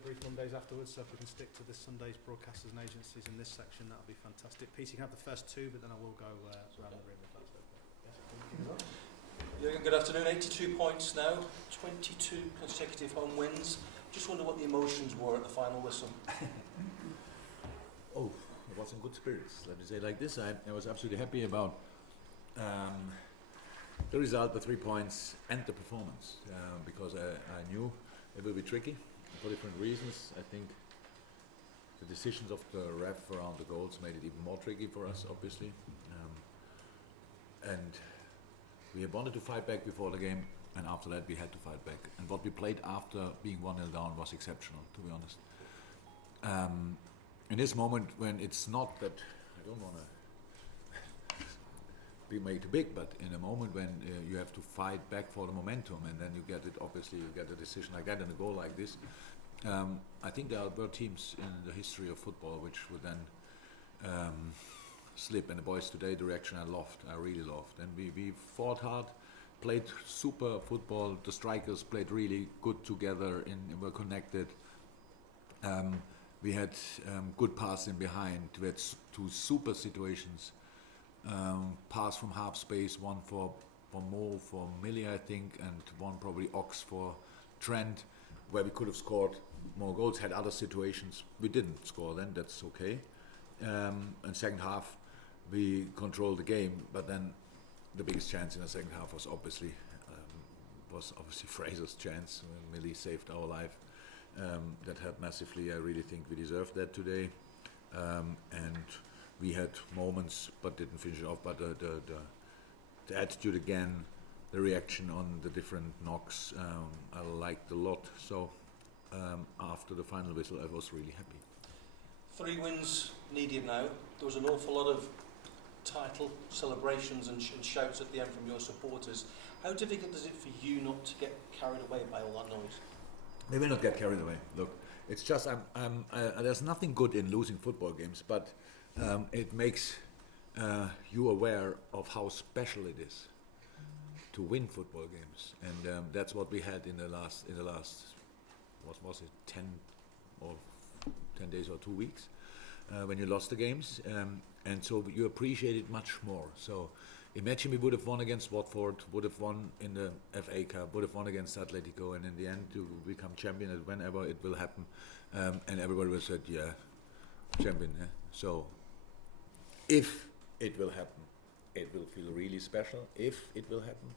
brief Mondays afterwards, so if we can stick to this Sunday's broadcasters and agencies in this section, that would be fantastic. Peter, you can have the first two, but then I will go around the room if that's okay. Yes. Jurgen, good afternoon. 82 points now, 22 consecutive home wins. Just wonder what the emotions were at the final whistle. Oh, I was in good spirits, let me say like this. I was absolutely happy about the result, the 3 points, and the performance, because I knew it will be tricky for different reasons. I think the decisions of the ref around the goals made it even more tricky for us, obviously. And we wanted to fight back before the game, and after that we had to fight back. And what we played after being 1-0 down was exceptional, to be honest. In this moment when it's not that, I don't want to be made too big, but in a moment when you have to fight back for the momentum, and then you get it, obviously you get a decision like that and a goal like this. I think there were teams in the history of football which would then slip, and the boys today, the reaction I really loved. And we fought hard, played super football, the strikers played really good together and were connected. We had good passing behind, we had two super situations. Pass from half space, one for Mo, for Millie, I think, and one probably Ox for Trent, where we could have scored more goals, had other situations. We didn't score then, that's okay. And second half, we controlled the game, but then the biggest chance in the second half was obviously Fraser's chance when Millie saved our life. That helped massively. I really think we deserved that today. And we had moments, but didn't finish it off. But the attitude again, the reaction on the different knocks, I liked a lot. So after the final whistle, I was really happy. 3 wins needed now. There was an awful lot of title celebrations and shouts at the end from your supporters. How difficult is it for you not to get carried away by all that noise? They will not get carried away. Look, it's just there's nothing good in losing football games, but it makes you aware of how special it is to win football games, and that's what we had in the last what was it, 10 days or 2 weeks when you lost the games, and so you appreciate it much more. So imagine we would have won against Watford, would have won in the FA Cup, would have won against Atletico, and in the end to become champion whenever it will happen, and everybody will say, yeah, champion. So if it will happen, it will feel really special, if it will happen.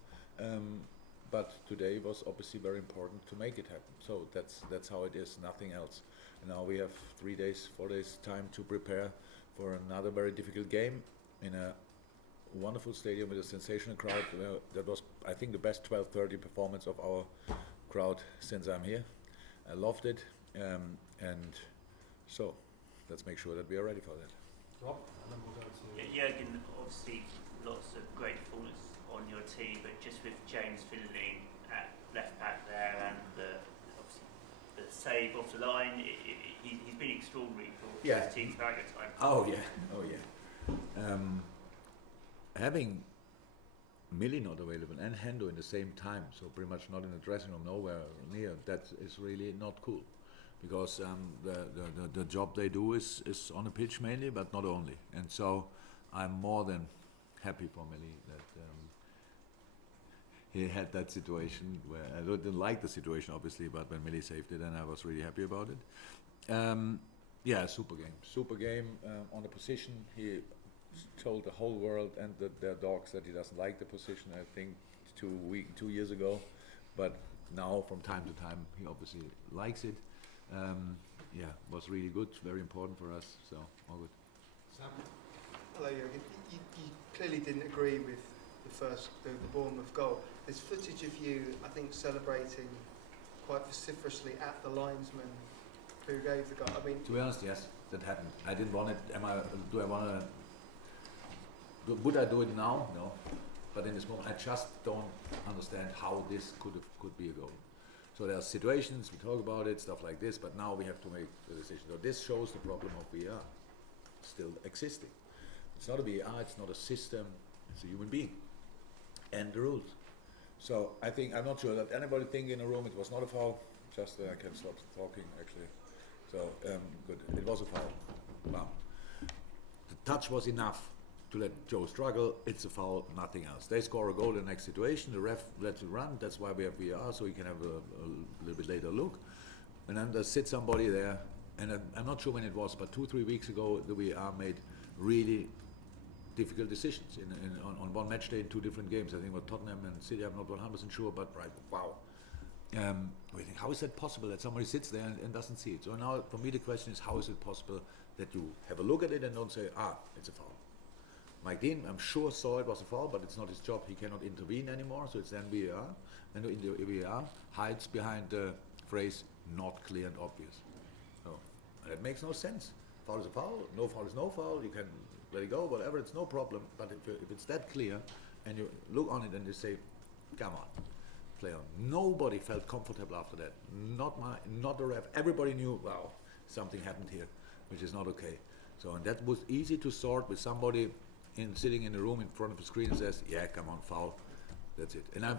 But today was obviously very important to make it happen. So that's how it is, nothing else. And now we have 4 days time to prepare for another very difficult game in a wonderful stadium with a sensational crowd. That was, I think, the best 12:30 performance of our crowd since I'm here. I loved it, and so let's make sure that we are ready for that. Rob, and then we'll go to Jurgen, obviously lots of gratefulness on your team, but just with James Finley at left back there and obviously the save off the line, he's been extraordinary for his team throughout your time. Oh yeah. Having Millie not available and Hendo in the same time, so pretty much not in the dressing room, nowhere near, that is really not cool. Because the job they do is on the pitch mainly, but not only. And so I'm more than happy for Millie that he had that situation where I didn't like the situation obviously, but when Millie saved it, and I was really happy about it. Yeah, super game. On the position, he told the whole world and their dogs that he doesn't like the position. I think 2 years ago, but now from time to time he obviously likes it. Yeah, was really good, very important for us, so all good. Sam. Hello, Jurgen. You clearly didn't agree with the Bournemouth goal. There's footage of you, I think, celebrating quite vociferously at the linesman who gave the goal. I mean, to be honest, yes, that happened. I didn't want it. Would I do it now? No. But in this moment, I just don't understand how this could be a goal. So there are situations, we talk about it, stuff like this, but now we have to make the decision. So this shows the problem of VR still existing. It's not a VR, it's not a system, it's a human being. And the rules. So I think, I'm not sure that anybody think in a room it was not a foul. just I can stop talking actually. So good. It was a foul. Wow. The touch was enough to let Joe struggle. It's a foul, nothing else. They score a goal in the next situation. The ref lets it run. That's why we have VAR, so we can have a little bit later look. And then there sits somebody there, and I'm not sure when it was, but 2-3 weeks ago, the VAR made really difficult decisions on one match day in 2 different games. I think with Tottenham and City, I'm not 100% sure, but right, wow. We think, how is that possible that somebody sits there and doesn't see it? So now, for me, the question is, how is it possible that you have a look at it and don't say, it's a foul? Mike Dean, I'm sure, saw it was a foul, but it's not his job. He cannot intervene anymore, so it's then VAR. And the VAR hides behind the phrase, not clear and obvious. So that makes no sense. Foul is a foul, no foul is no foul, you can let it go, whatever, it's no problem. But if it's that clear, and you look on it and you say, come on, play on. Nobody felt comfortable after that. Not the ref. Everybody knew, wow, something happened here, which is not okay. So, and that was easy to sort with somebody sitting in a room in front of the screen and says, yeah, come on, foul. That's it. And I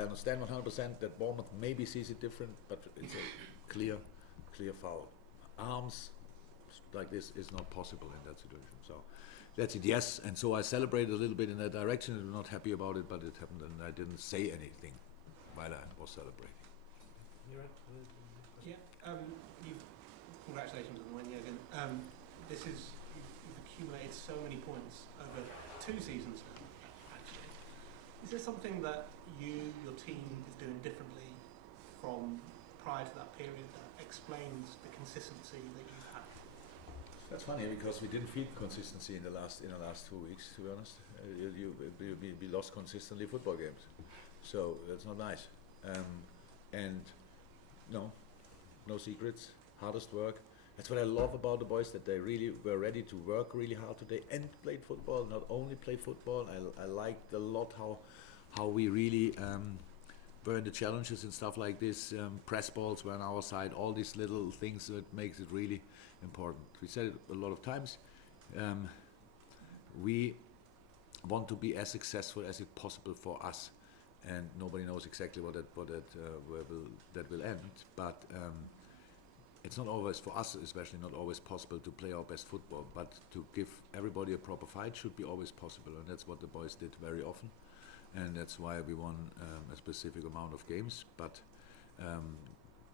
understand 100% that Bournemouth maybe sees it different, but it's a clear foul. Arms like this is not possible in that situation. So that's it, yes. And so I celebrated a little bit in that direction. I'm not happy about it, but it happened, and I didn't say anything while I was celebrating. Congratulations on the win, Jurgen. You've accumulated so many points over 2 seasons now, actually. Is there something that your team is doing differently from prior to that period that explains the consistency that you've had? That's funny because we didn't feel consistency in the last 2 weeks. To be honest, we lost consistently football games, so that's not nice. And no secrets. Hardest work. That's what I love about the boys, that they really were ready to work really hard today and played football. Not only play football. I liked a lot how we really were in the challenges and stuff like this. Press balls were on our side. All these little things that makes it really important. We said it a lot of times. We want to be as successful as it possible for us, and nobody knows exactly where that will end. But it's not always, for us especially, not always possible to play our best football. But to give everybody a proper fight should be always possible, and that's what the boys did very often. And that's why we won a specific amount of games. But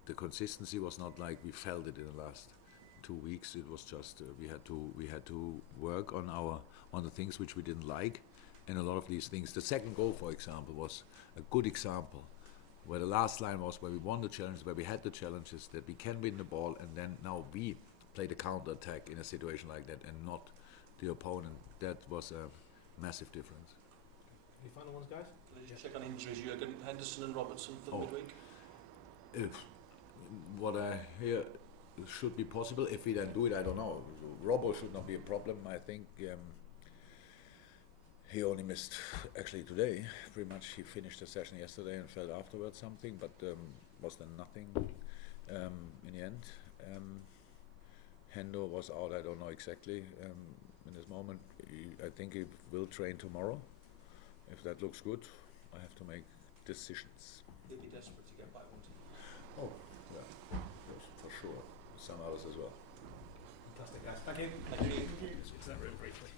the consistency was not like we felt it in the last 2 weeks. It was just we had to work on the things which we didn't like, and a lot of these things. The second goal, for example, was a good example, where the last line was where we won the challenge, where we had the challenges that we can win the ball, and then now we play the counter attack in a situation like that, and not the opponent. That was a massive difference. Any final ones, guys? Just check on injuries. Jurgen, Henderson and Robertson for the midweek. If what I hear should be possible. If we then do it, I don't know. Robbo should not be a problem. I think he only missed actually today. Pretty much he finished the session yesterday and felt afterwards something, but was then nothing in the end. Hendo was out. I don't know exactly in this moment. I think he will train tomorrow. If that looks good, I have to make decisions. He'll be desperate to get back, won't he? Oh, yeah, for sure. Some others as well. Fantastic, guys. Thank you. Thank you. Switch that room briefly.